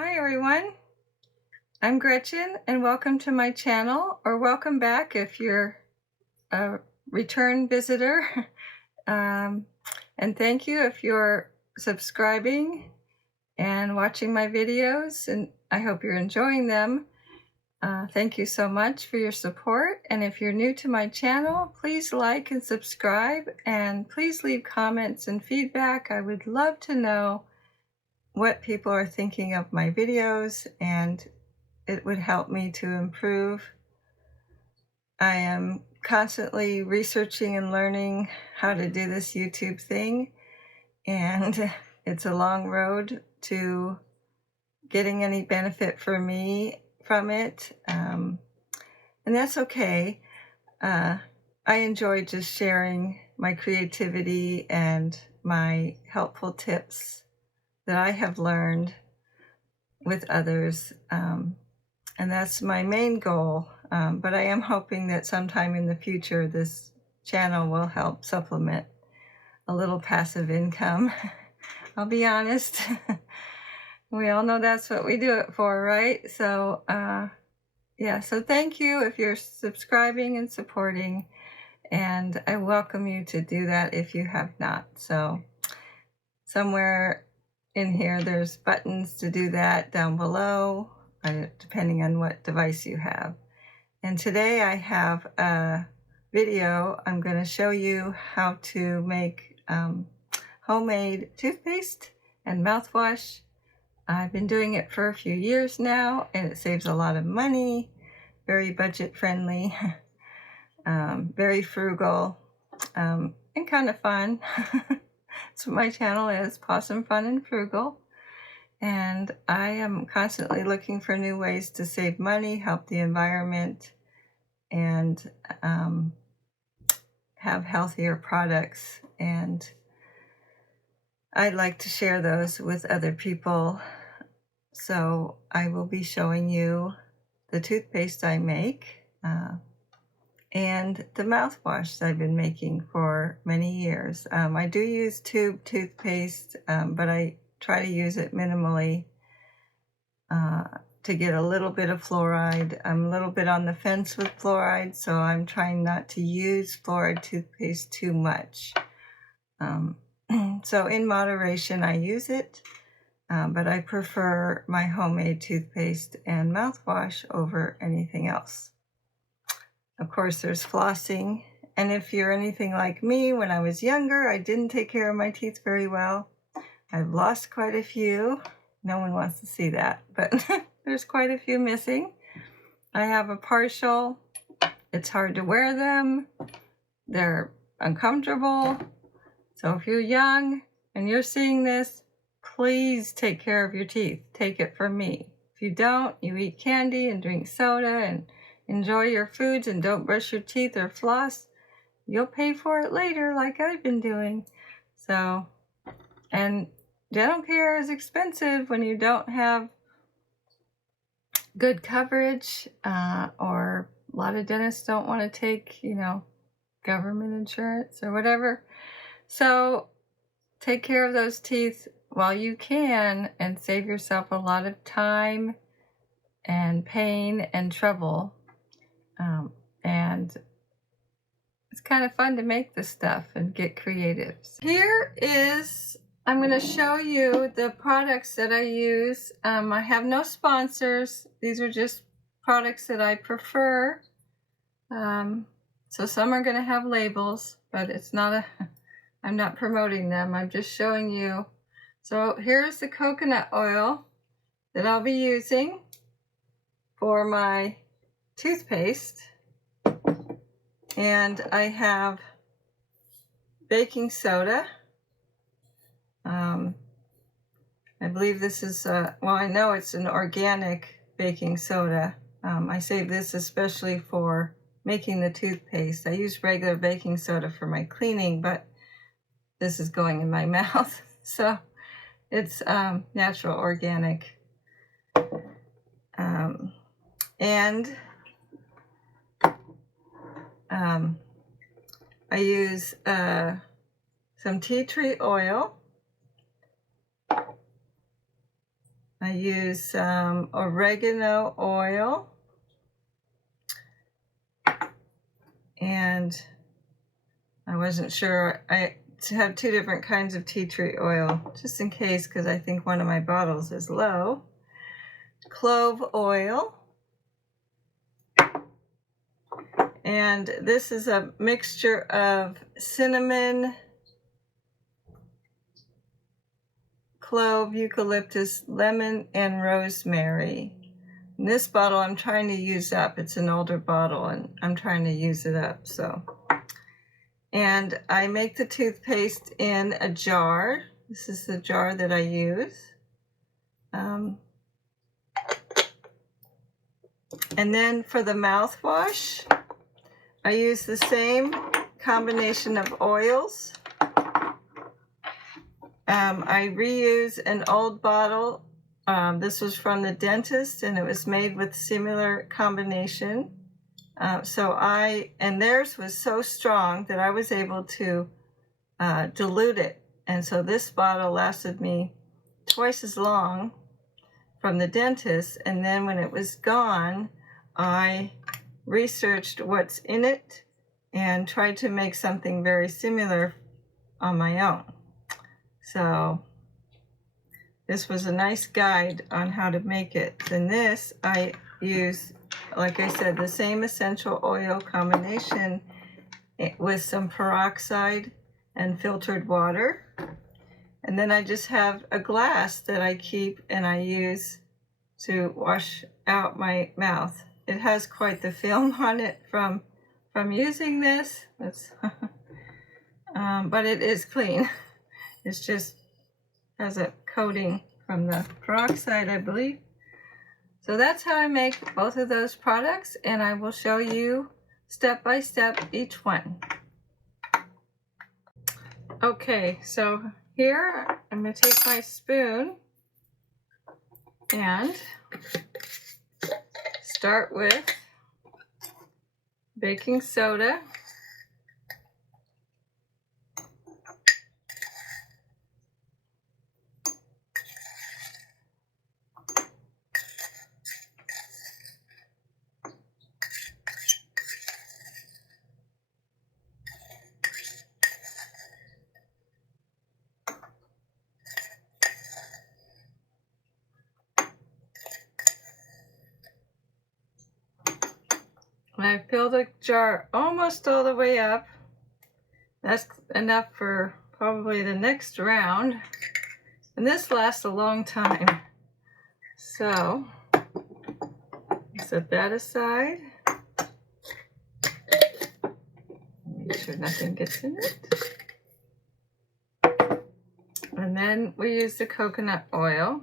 Hi everyone, I'm Gretchen and welcome to my channel, or welcome back if you're a return visitor. And thank you if you're subscribing and watching my videos, and I hope you're enjoying them. Thank you so much for your support, and if you're new to my channel, please like and subscribe, and please leave comments and feedback. I would love to know what people are thinking of my videos, and it would help me to improve. I am constantly researching and learning how to do this YouTube thing, and it's a long road to getting any benefit for me from it, and that's okay. I enjoy just sharing my creativity and my helpful tips that I have learned with others, and that's my main goal. But I am hoping that sometime in the future this channel will help supplement a little passive income. I'll be honest. We all know that's what we do it for, right? So yeah, so thank you if you're subscribing and supporting, and I welcome you to do that if you have not. So somewhere in here there's buttons to do that down below, depending on what device you have. And today I have a video. I'm going to show you how to make homemade toothpaste and mouthwash. I've been doing it for a few years now, and it saves a lot of money, very budget friendly, very frugal, and kind of fun. That's what my channel is, Possum Fun and Frugal. And I am constantly looking for new ways to save money, help the environment, and have healthier products. And I'd like to share those with other people. So I will be showing you the toothpaste I make and the mouthwash that I've been making for many years. I do use tube toothpaste, but I try to use it minimally to get a little bit of fluoride. I'm a little bit on the fence with fluoride, so I'm trying not to use fluoride toothpaste too much. So in moderation I use it, but I prefer my homemade toothpaste and mouthwash over anything else. Of course, there's flossing, and if you're anything like me, when I was younger, I didn't take care of my teeth very well. I've lost quite a few. No one wants to see that, but there's quite a few missing. I have a partial. It's hard to wear them. They're uncomfortable. So if you're young and you're seeing this, please take care of your teeth. Take it from me. If you don't, you eat candy and drink soda and enjoy your foods and don't brush your teeth or floss, you'll pay for it later like I've been doing. So, and dental care is expensive when you don't have good coverage, or a lot of dentists don't want to take, government insurance or whatever. So take care of those teeth while you can and save yourself a lot of time and pain and trouble. And it's kind of fun to make this stuff and get creative. Here is, I'm going to show you the products that I use. I have no sponsors. These are just products that I prefer. So some are going to have labels, but it's not I'm not promoting them. I'm just showing you. So here's the coconut oil that I'll be using for my toothpaste. And I have baking soda. I believe this is, well, I know it's an organic baking soda. I save this especially for making the toothpaste. I use regular baking soda for my cleaning, but this is going in my mouth. So it's natural, organic. And I use some tea tree oil, I use some oregano oil, and I wasn't sure. I have 2 different kinds of tea tree oil, just in case, because I think one of my bottles is low. Clove oil. And this is a mixture of cinnamon, clove, eucalyptus, lemon, and rosemary. And this bottle I'm trying to use up. It's an older bottle, and I'm trying to use it up. And I make the toothpaste in a jar. This is the jar that I use. And then for the mouthwash, I use the same combination of oils. I reuse an old bottle. This was from the dentist, and it was made with similar combination. And theirs was so strong that I was able to dilute it. And so this bottle lasted me twice as long from the dentist. And then when it was gone, I researched what's in it and tried to make something very similar on my own. So this was a nice guide on how to make it. Then this, I use, like I said, the same essential oil combination with some peroxide and filtered water. And then I just have a glass that I keep and I use to wash out my mouth. It has quite the film on it from using this. But it is clean. It's just has a coating from the peroxide, I believe. So that's how I make both of those products, and I will show you step by step each one. Okay, so here I'm going to take my spoon and start with baking soda. And I fill the jar almost all the way up. That's enough for probably the next round. And this lasts a long time. So, set that aside. Make sure nothing gets in it. And then we use the coconut oil.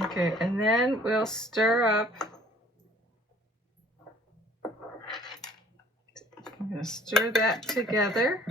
Okay, and then we'll stir up. I'm going to stir that together.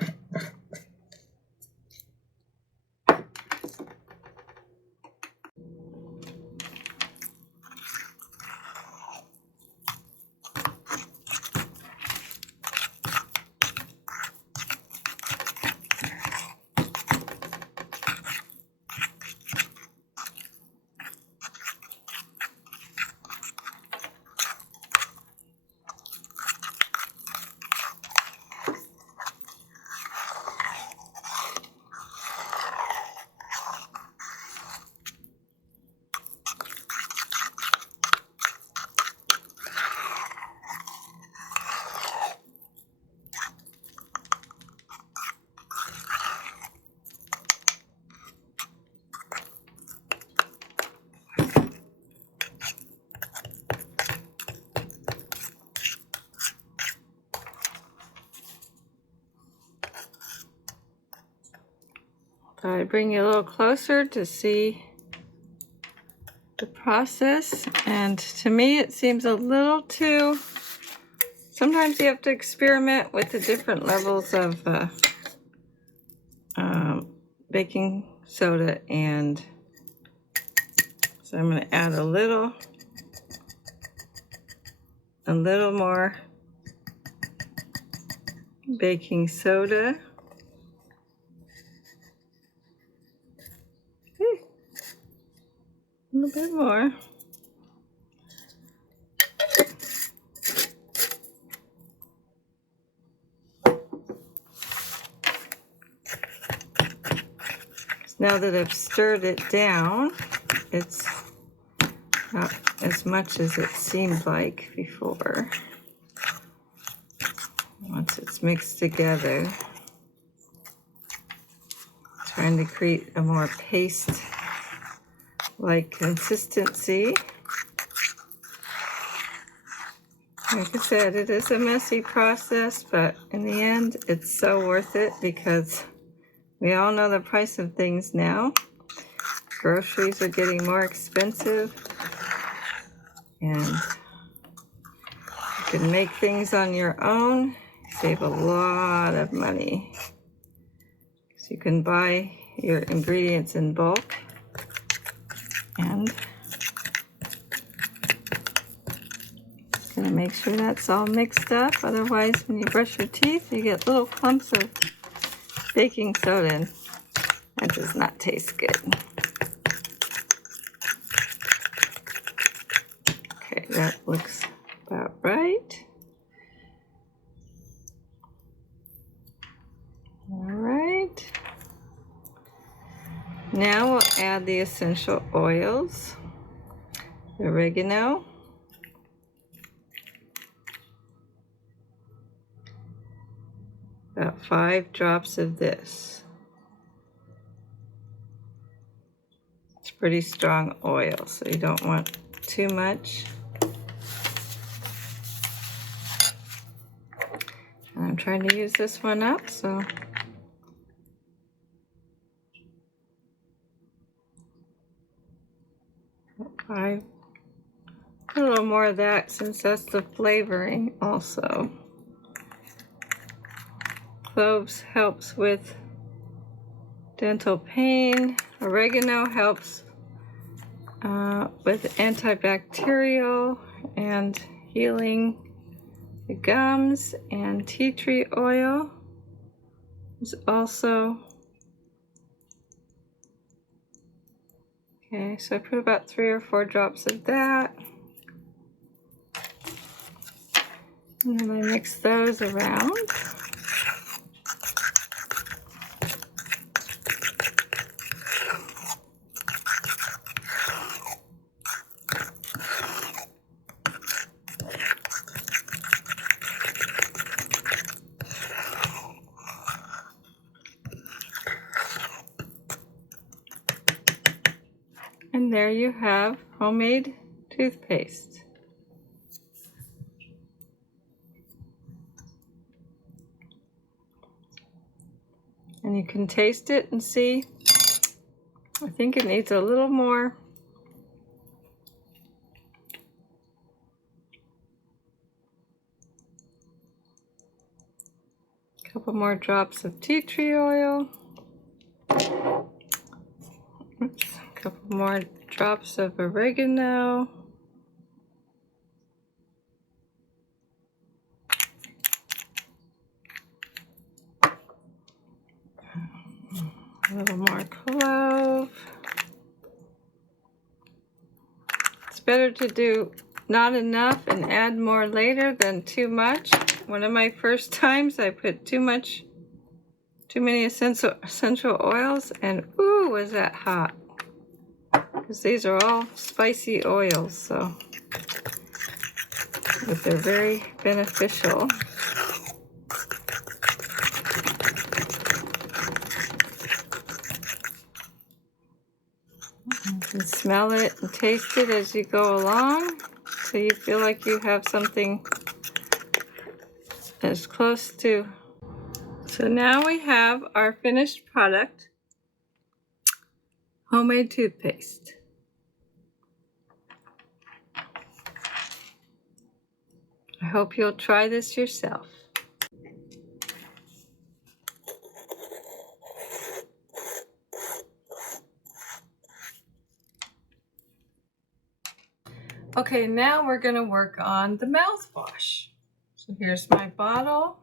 thought I'd bring you a little closer to see the process. And to me, it seems a little too... Sometimes you have to experiment with the different levels of baking soda, and so I'm going to add a little more baking soda. A little bit more. Now that I've stirred it down, it's not as much as it seemed like before. Once it's mixed together, trying to create a more paste-like consistency. Like I said, it is a messy process, but in the end, it's so worth it because we all know the price of things now. Groceries are getting more expensive, and you can make things on your own, save a lot of money. So you can buy your ingredients in bulk, and just gonna make sure that's all mixed up. Otherwise, when you brush your teeth, you get little clumps of baking soda, and that does not taste good. Okay, that looks about right. All right. Now we'll add the essential oils, the oregano, about 5 drops of this. It's pretty strong oil, so you don't want too much. And I'm trying to use this one up, so I put a little more of that since that's the flavoring also. Cloves helps with dental pain. Oregano helps with antibacterial and healing the gums. And tea tree oil is also... Okay, so I put about 3 or 4 drops of that. And then I mix those around. And there you have homemade toothpaste. And you can taste it and see. I think it needs a little more. A couple more drops of tea tree oil. Oops. A couple more drops of oregano. A little more clove. It's better to do not enough and add more later than too much. One of my first times I put too many essential oils, and ooh, was that hot. Because these are all spicy oils, so but they're very beneficial. You can smell it and taste it as you go along, so you feel like you have something as close to. So now we have our finished product. homemade toothpaste. I hope you'll try this yourself. Okay, now we're going to work on the mouthwash. So here's my bottle,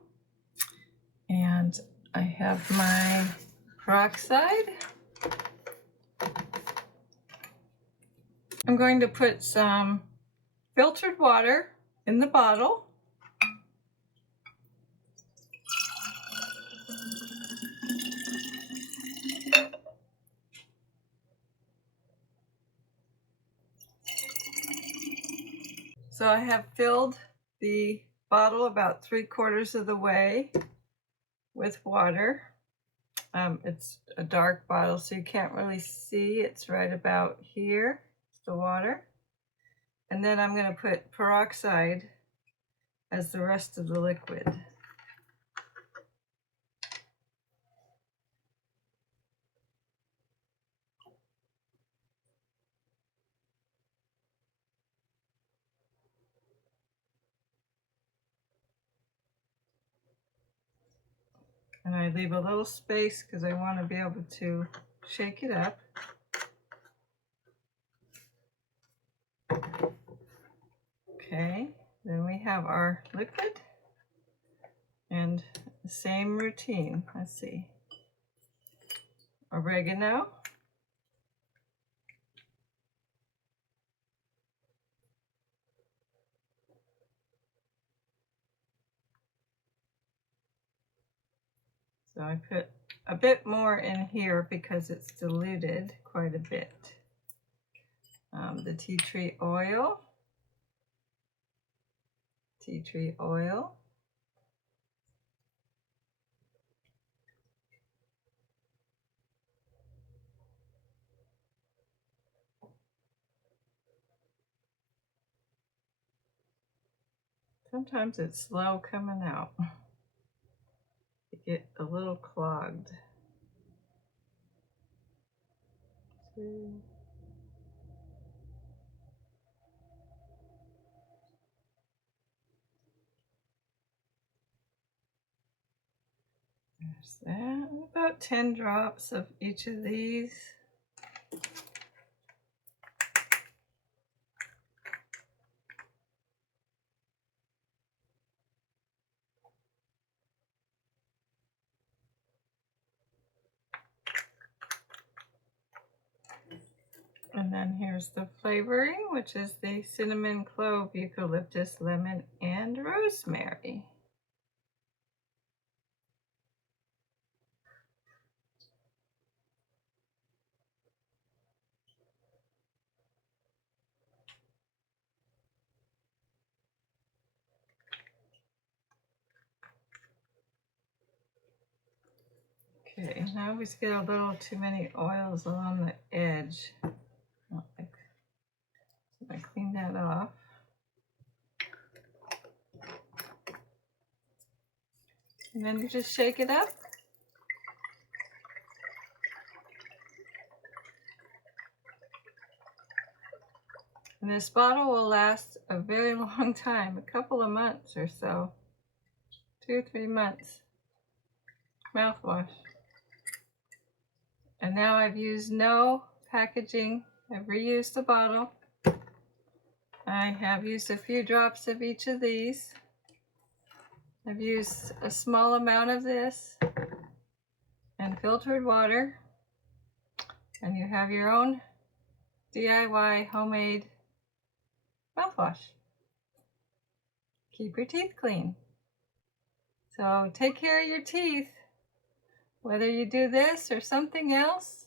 and I have my peroxide. I'm going to put some filtered water in the bottle. So I have filled the bottle about 3/4 of the way with water. It's a dark bottle, so you can't really see. It's right about here, it's the water. And then I'm going to put peroxide as the rest of the liquid. And I leave a little space because I want to be able to shake it up. Okay, then we have our liquid and the same routine. Let's see. Oregano. So I put a bit more in here because it's diluted quite a bit. The tea tree oil. Tea tree oil. Sometimes it's slow coming out. You get a little clogged. 2. There's that. About 10 drops of each of these. And then here's the flavoring, which is the cinnamon, clove, eucalyptus, lemon, and rosemary. Okay, I always get a little too many oils along the edge. So I clean that off. And then you just shake it up. And this bottle will last a very long time, a couple of months or so. 2 or 3 months. Mouthwash. And now I've used no packaging. I've reused the bottle. I have used a few drops of each of these. I've used a small amount of this and filtered water. And you have your own DIY homemade mouthwash. Keep your teeth clean. So take care of your teeth. Whether you do this or something else,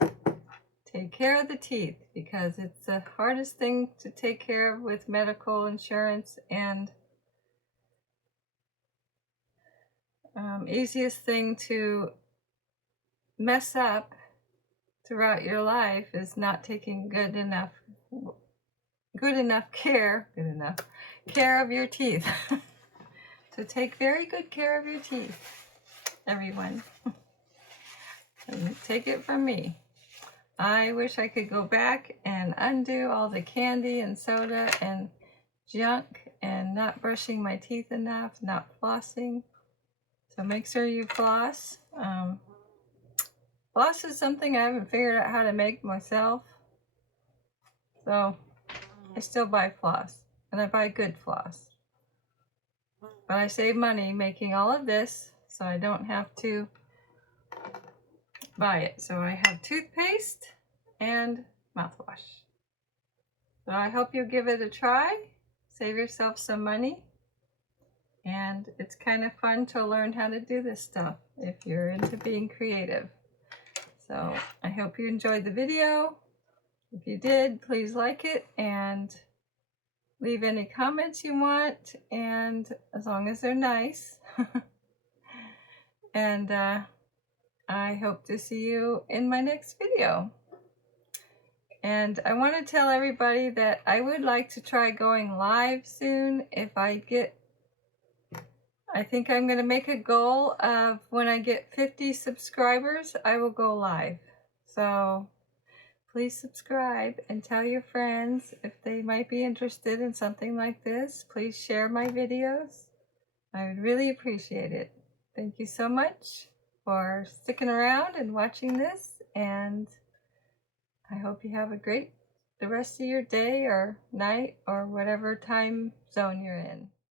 take care of the teeth because it's the hardest thing to take care of with medical insurance, and easiest thing to mess up throughout your life is not taking good enough care of your teeth. So take very good care of your teeth, everyone. And take it from me. I wish I could go back and undo all the candy and soda and junk and not brushing my teeth enough, not flossing. So make sure you floss. Floss is something I haven't figured out how to make myself. So I still buy floss, and I buy good floss. But I save money making all of this, so I don't have to buy it. So I have toothpaste and mouthwash. So I hope you give it a try. Save yourself some money. And it's kind of fun to learn how to do this stuff if you're into being creative. So I hope you enjoyed the video. If you did, please like it and leave any comments you want, and as long as they're nice. And I hope to see you in my next video. And I want to tell everybody that I would like to try going live soon. If I think I'm going to make a goal of when I get 50 subscribers, I will go live. So please subscribe and tell your friends if they might be interested in something like this. Please share my videos. I would really appreciate it. Thank you so much for sticking around and watching this, and I hope you have the rest of your day or night or whatever time zone you're in.